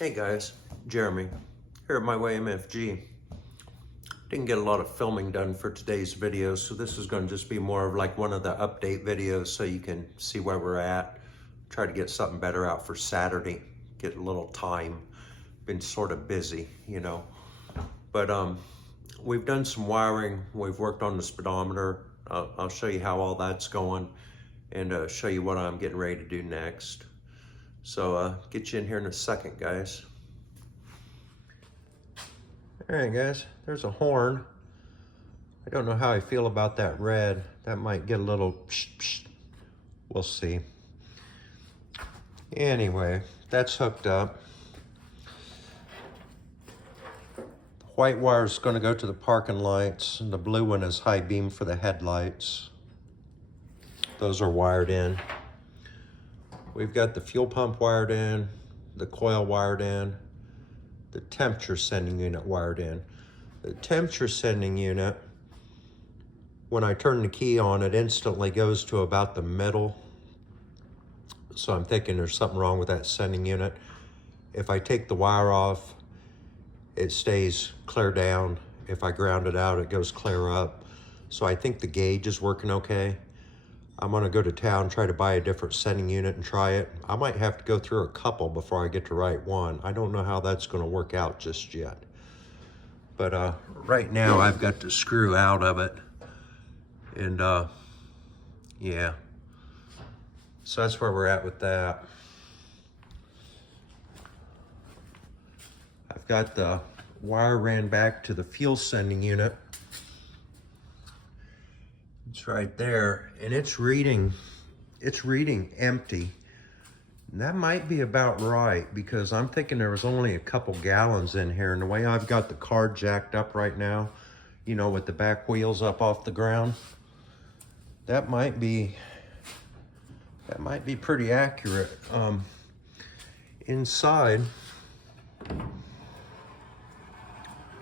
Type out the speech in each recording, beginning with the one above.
Hey guys, Jeremy here at My Way MFG. Didn't get a lot of filming done for today's video, so this is going to just be more of like one of the update videos so you can see where we're at. Try to get something better out for Saturday, get a little time. Been sort of busy, you know. But we've done some wiring, we've worked on the speedometer. I'll show you how all that's going and show you what I'm getting ready to do next. So get you in here in a second, guys. All right, guys, there's a horn. I don't know how I feel about that red. That might get a little psh, psh. We'll see. Anyway, that's hooked up. The white wire is going to go to the parking lights, and the blue one is high beam for the headlights. Those are wired in. We've got the fuel pump wired in, the coil wired in, the temperature sending unit wired in. The temperature sending unit, when I turn the key on, it instantly goes to about the middle. So I'm thinking there's something wrong with that sending unit. If I take the wire off, it stays clear down. If I ground it out, it goes clear up. So I think the gauge is working okay. I'm gonna go to town, try to buy a different sending unit and try it. I might have to go through a couple before I get the right one. I don't know how that's gonna work out just yet. But right now I've got the screw out of it. And yeah. So that's where we're at with that. I've got the wire ran back to the fuel sending unit. It's right there, and it's reading empty. And that might be about right, because I'm thinking there was only a couple gallons in here, and the way I've got the car jacked up right now, you know, with the back wheels up off the ground, that might be pretty accurate. Inside,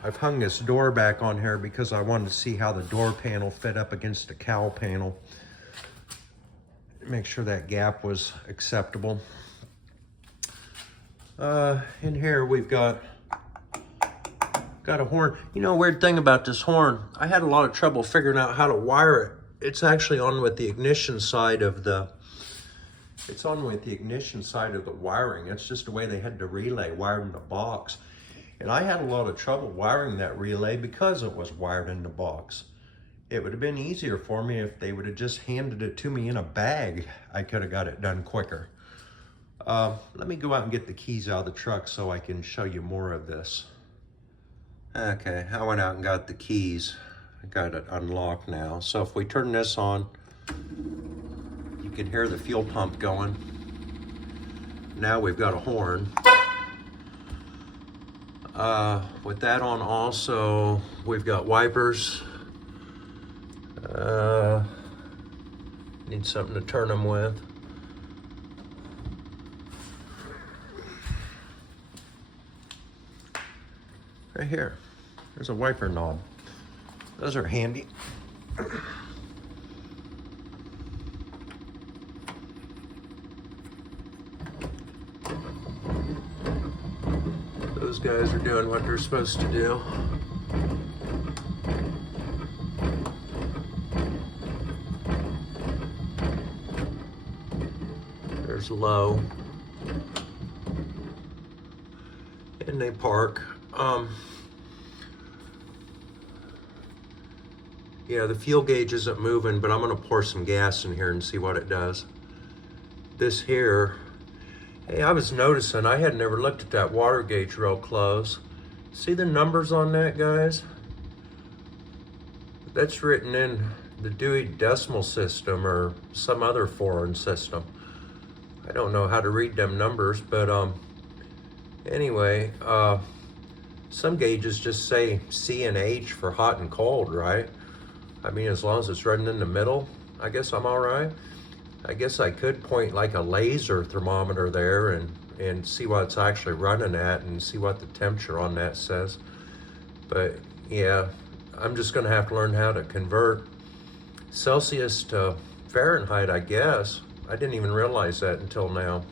I've hung this door back on here because I wanted to see how the door panel fit up against the cowl panel. Make sure that gap was acceptable. In here we've got a horn. You know, weird thing about this horn, I had a lot of trouble figuring out how to wire it. It's actually on with the ignition side of the, wiring. It's just the way they had the relay wired in the box. And I had a lot of trouble wiring that relay because it was wired in the box. It would have been easier for me if they would have just handed it to me in a bag. I could have got it done quicker. Let me go out and get the keys out of the truck so I can show you more of this. Okay, I went out and got the keys. I got it unlocked now. So if we turn this on, you can hear the fuel pump going. Now we've got a horn. With that on also, we've got wipers. Need something to turn them with. Right here, there's a wiper knob. Those are handy. Those guys are doing what they're supposed to do. There's low. And they park. Yeah, the fuel gauge isn't moving, but I'm gonna pour some gas in here and see what it does. This here, hey, I was noticing, I had never looked at that water gauge real close. See the numbers on that, guys? That's written in the Dewey Decimal System or some other foreign system. I don't know how to read them numbers, but anyway, some gauges just say C and H for hot and cold, right? I mean, as long as it's running in the middle, I guess I'm all right. I guess I could point like a laser thermometer there and see what it's actually running at and see what the temperature on that says. But yeah, I'm just gonna have to learn how to convert Celsius to Fahrenheit, I guess. I didn't even realize that until now.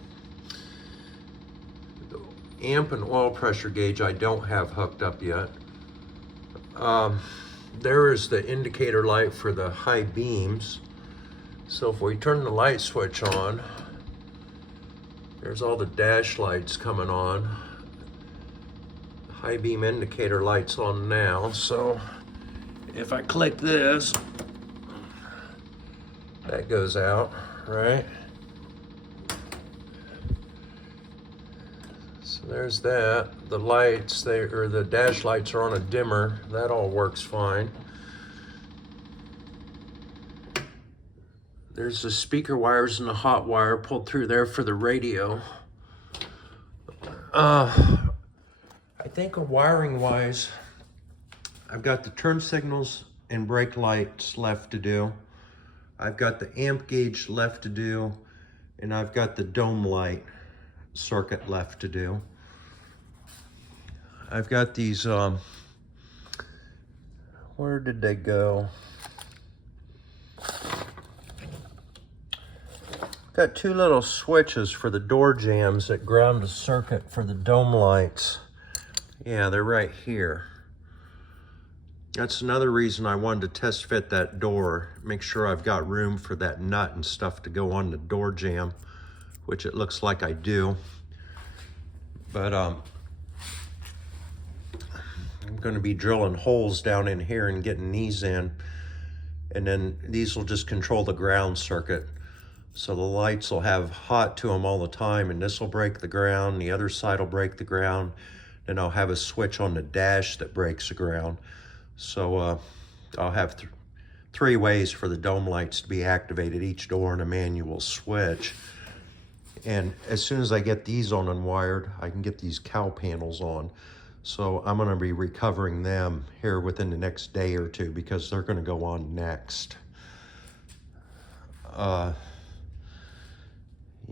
amp and oil pressure gauge I don't have hooked up yet. There is the indicator light for the high beams. So if we turn the light switch on, there's all the dash lights coming on. High beam indicator light's on now. So if I click this, that goes out, right? So there's that. The lights, the dash lights are on a dimmer. That all works fine. There's the speaker wires and the hot wire pulled through there for the radio. I think wiring wise, I've got the turn signals and brake lights left to do. I've got the amp gauge left to do, and I've got the dome light circuit left to do. I've got these, where did they go? Got two little switches for the door jams that ground the circuit for the dome lights. Yeah, they're right here. That's another reason I wanted to test fit that door. Make sure I've got room for that nut and stuff to go on the door jamb, which it looks like I do. But I'm gonna be drilling holes down in here and getting these in. And then these will just control the ground circuit. So the lights will have hot to them all the time, and this will break the ground, the other side will break the ground. Then I'll have a switch on the dash that breaks the ground. So I'll have three ways for the dome lights to be activated, each door in a manual switch. And as soon as I get these on and wired, I can get these cowl panels on. So I'm gonna be recovering them here within the next day or two because they're gonna go on next.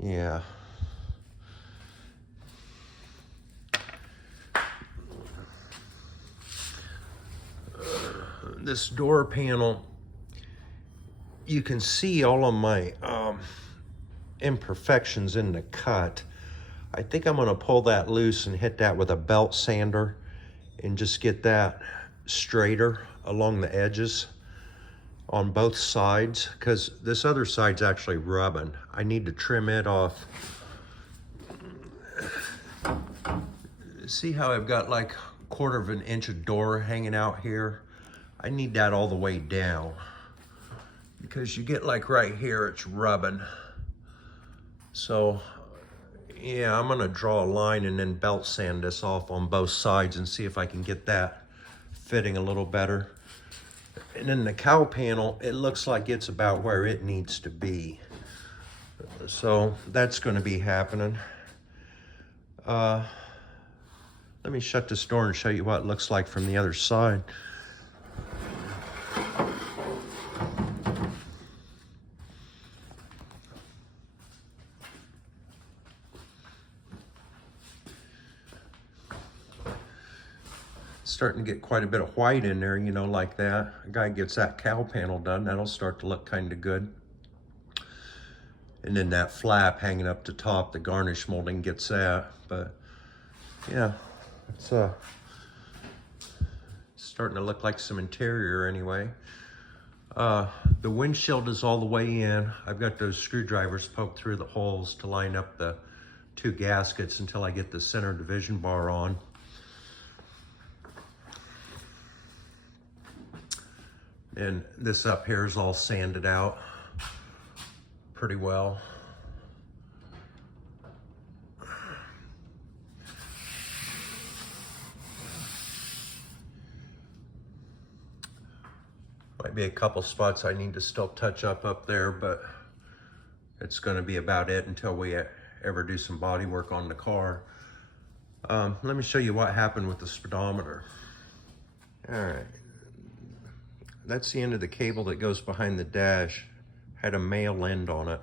Yeah. This door panel, you can see all of my imperfections in the cut. I think I'm gonna pull that loose and hit that with a belt sander and just get that straighter along the edges on both sides, because this other side's actually rubbing. I need to trim it off. See how I've got like 1/4 of an inch of door hanging out here? I need that all the way down, because you get like right here, it's rubbing. So yeah, I'm gonna draw a line and then belt sand this off on both sides and see if I can get that fitting a little better. And then the cowl panel, it looks like it's about where it needs to be. So that's gonna be happening. Let me shut this door and show you what it looks like from the other side. Starting to get quite a bit of white in there, you know, like that. A guy gets that cowl panel done, that'll start to look kind of good. And then that flap hanging up the top, the garnish molding gets that. But yeah, it's starting to look like some interior anyway. The windshield is all the way in. I've got those screwdrivers poked through the holes to line up the two gaskets until I get the center division bar on. And this up here is all sanded out pretty well. Might be a couple spots I need to still touch up there, but it's going to be about it until we ever do some body work on the car. Let me show you what happened with the speedometer. All right. That's the end of the cable that goes behind the dash. Had a male end on it.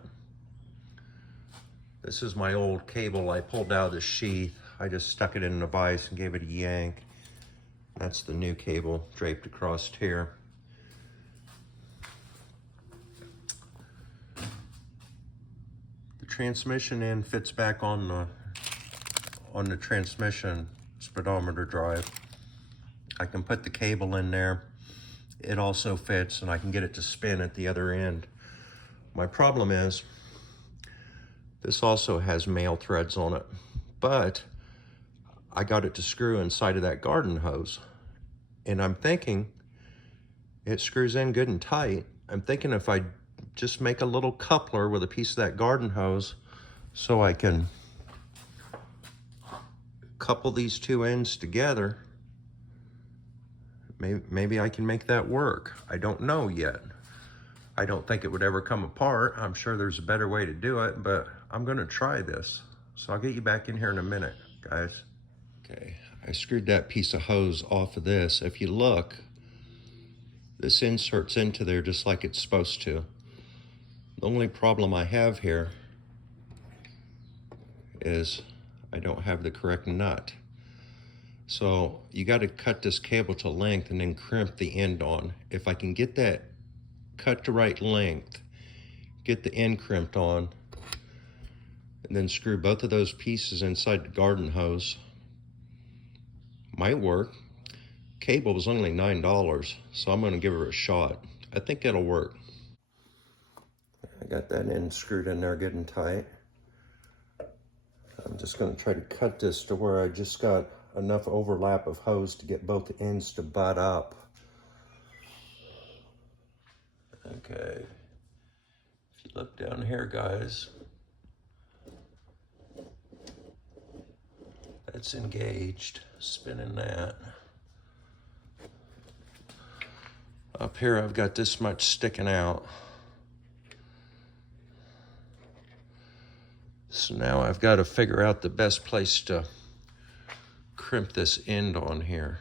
This is my old cable I pulled out of the sheath. I just stuck it in the vise and gave it a yank. That's the new cable draped across here. The transmission end fits back on on the transmission speedometer drive. I can put the cable in there. It also fits, and I can get it to spin at the other end. My problem is, this also has male threads on it, but I got it to screw inside of that garden hose. And I'm thinking it screws in good and tight. I'm thinking if I just make a little coupler with a piece of that garden hose so I can couple these two ends together, maybe I can make that work. I don't know yet. I don't think it would ever come apart. I'm sure there's a better way to do it, but I'm gonna try this. So I'll get you back in here in a minute, guys. Okay, I screwed that piece of hose off of this. If you look, this inserts into there just like it's supposed to. The only problem I have here is I don't have the correct nut. So you got to cut this cable to length and then crimp the end on. If I can get that cut to right length, get the end crimped on, and then screw both of those pieces inside the garden hose, might work. Cable was only $9, so I'm going to give her a shot. I think it'll work. I got that end screwed in there good and tight. I'm just going to try to cut this to where I just got enough overlap of hose to get both ends to butt up. Okay. If you look down here, guys, that's engaged, spinning that. Up here, I've got this much sticking out. So now I've got to figure out the best place to crimp this end on here.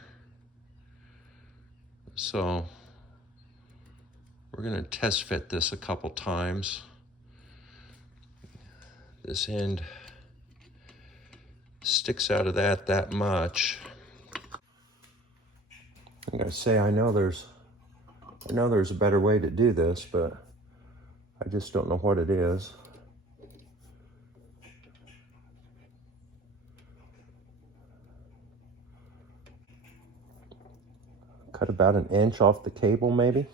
So we're going to test fit this a couple times. This end sticks out of that much. Like I say, I know there's a better way to do this, but I just don't know what it is. Cut about an inch off the cable, maybe.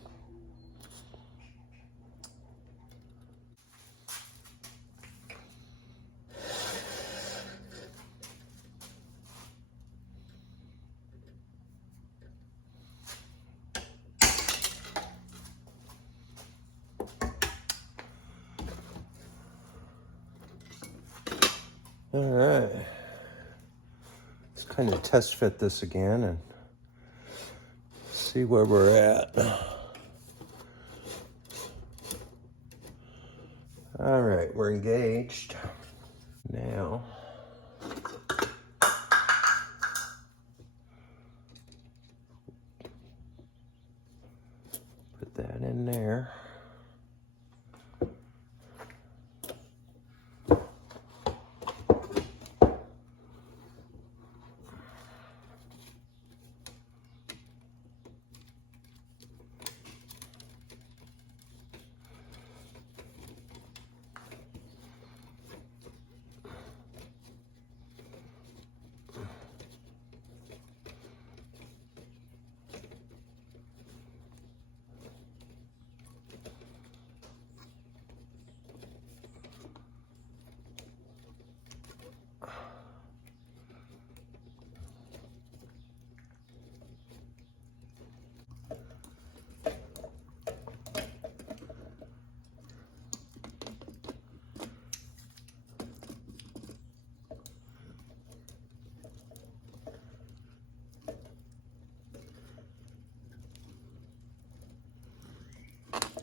All right, let's kind of test fit this again and see where we're at. All right, we're engaged. Now, put that in there.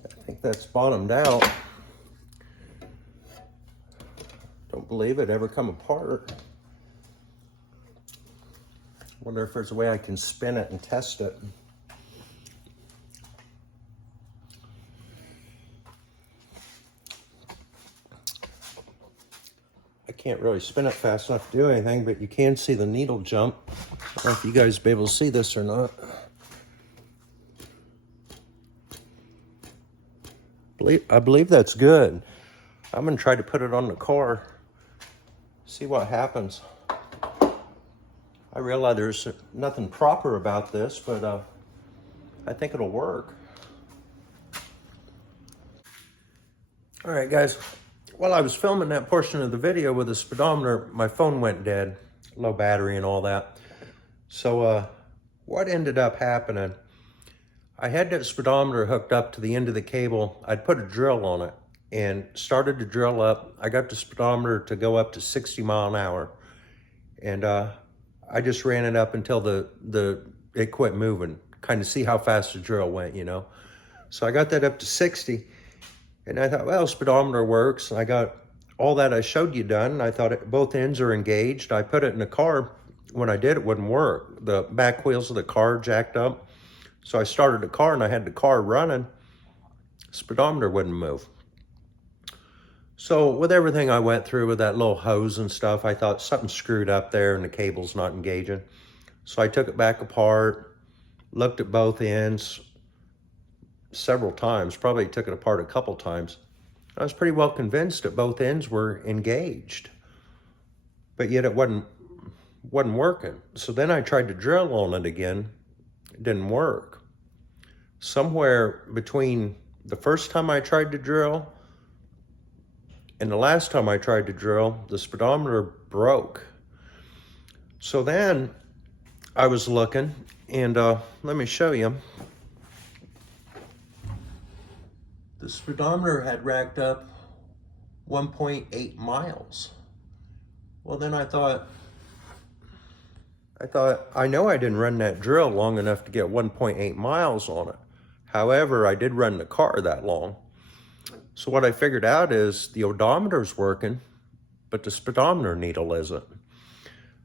I think that's bottomed out. Don't believe it ever come apart. Wonder if there's a way I can spin it and test it. I can't really spin it fast enough to do anything, but you can see the needle jump. I don't know if you guys will be able to see this or not. I believe that's good. I'm gonna try to put it on the car, see what happens. I realize there's nothing proper about this, but I think it'll work. All right, guys. While I was filming that portion of the video with the speedometer, my phone went dead, low battery and all that. So what ended up happening, I had that speedometer hooked up to the end of the cable. I'd put a drill on it and started to drill up. I got the speedometer to go up to 60 miles an hour. And I just ran it up until it quit moving, kind of see how fast the drill went, you know. So I got that up to 60. And I thought, well, speedometer works. I got all that I showed you done. I thought both ends are engaged. I put it in the car. When I did, it wouldn't work. The back wheels of the car jacked up. So I started the car and I had the car running. Speedometer wouldn't move. So with everything I went through with that little hose and stuff, I thought something screwed up there and the cable's not engaging. So I took it back apart, looked at both ends several times, probably took it apart a couple times. I was pretty well convinced that both ends were engaged, but yet it wasn't working. So then I tried to drill on it again. It didn't work. Somewhere between the first time I tried to drill and the last time I tried to drill, the speedometer broke. So then I was looking, and let me show you. The speedometer had racked up 1.8 miles. Well, then I thought, I know I didn't run that drill long enough to get 1.8 miles on it. However, I did run the car that long. So what I figured out is the odometer's working, but the speedometer needle isn't.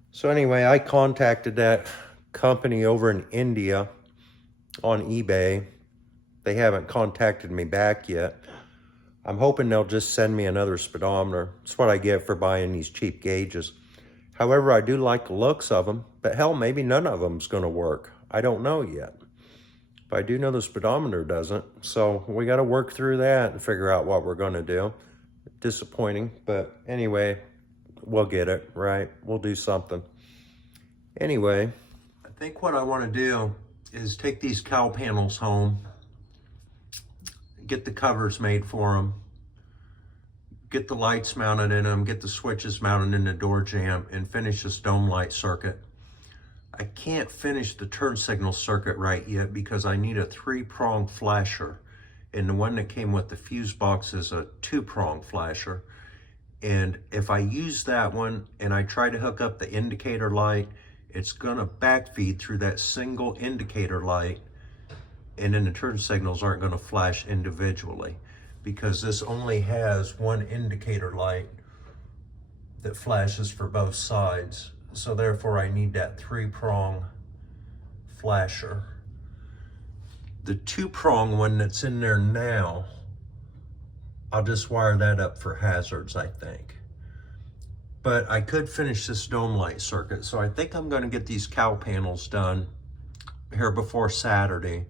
So anyway, I contacted that company over in India on eBay. They haven't contacted me back yet. I'm hoping they'll just send me another speedometer. That's what I get for buying these cheap gauges. However, I do like the looks of them, but hell, maybe none of them's gonna work. I don't know yet. But I do know the speedometer doesn't. So we gotta work through that and figure out what we're gonna do. Disappointing, but anyway, we'll get it, right? We'll do something. Anyway, I think what I wanna do is take these cowl panels home, get the covers made for them, get the lights mounted in them, get the switches mounted in the door jamb, and finish this dome light circuit. I can't finish the turn signal circuit right yet because I need a 3-prong flasher. And the one that came with the fuse box is a 2-prong flasher. And if I use that one and I try to hook up the indicator light, it's gonna backfeed through that single indicator light, and then the turn signals aren't gonna flash individually because this only has one indicator light that flashes for both sides. So therefore I need that 3-prong flasher. The 2-prong one that's in there now, I'll just wire that up for hazards, I think. But I could finish this dome light circuit. So I think I'm gonna get these cowl panels done here before Saturday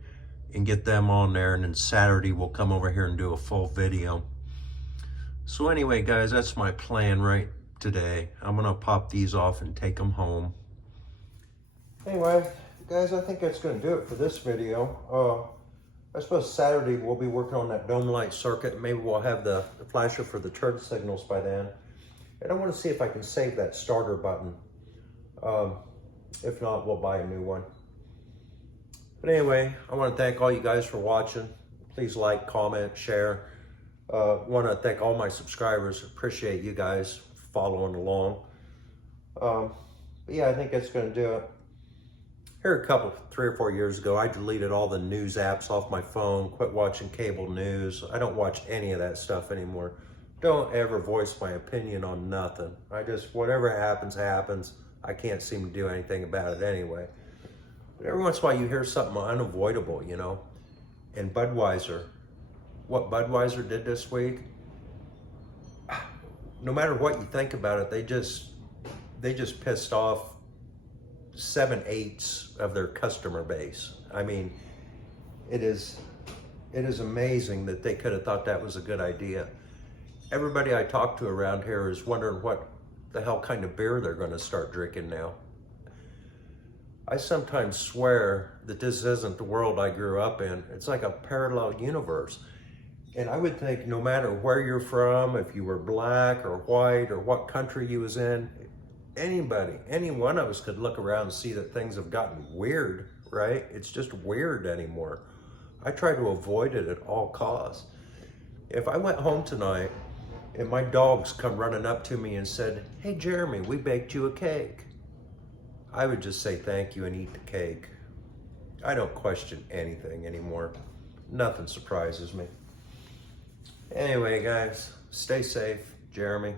and get them on there, and then Saturday we'll come over here and do a full video. So anyway, guys, that's my plan right today. I'm gonna pop these off and take them home. Anyway, guys, I think that's gonna do it for this video. I suppose Saturday we'll be working on that dome light circuit. Maybe we'll have the flasher for the turn signals by then. And I wanna see if I can save that starter button. If not, we'll buy a new one. But anyway, I want to thank all you guys for watching. Please like, comment, share. Want to thank all my subscribers. Appreciate you guys following along. But yeah, I think that's going to do it. Here 3 or 4 years ago, I deleted all the news apps off my phone, quit watching cable news. I don't watch any of that stuff anymore. Don't ever voice my opinion on nothing. Whatever happens, happens. I can't seem to do anything about it anyway. But every once in a while you hear something unavoidable, you know. And Budweiser, what Budweiser did this week, no matter what you think about it, they just pissed off 7/8 of their customer base. I mean, it is amazing that they could have thought that was a good idea. Everybody I talk to around here is wondering what the hell kind of beer they're going to start drinking now. I sometimes swear that this isn't the world I grew up in. It's like a parallel universe. And I would think no matter where you're from, if you were black or white or what country you was in, anybody, any one of us could look around and see that things have gotten weird, right? It's just weird anymore. I try to avoid it at all costs. If I went home tonight and my dogs come running up to me and said, "Hey Jeremy, we baked you a cake," I would just say thank you and eat the cake. I don't question anything anymore. Nothing surprises me. Anyway, guys, stay safe. Jeremy.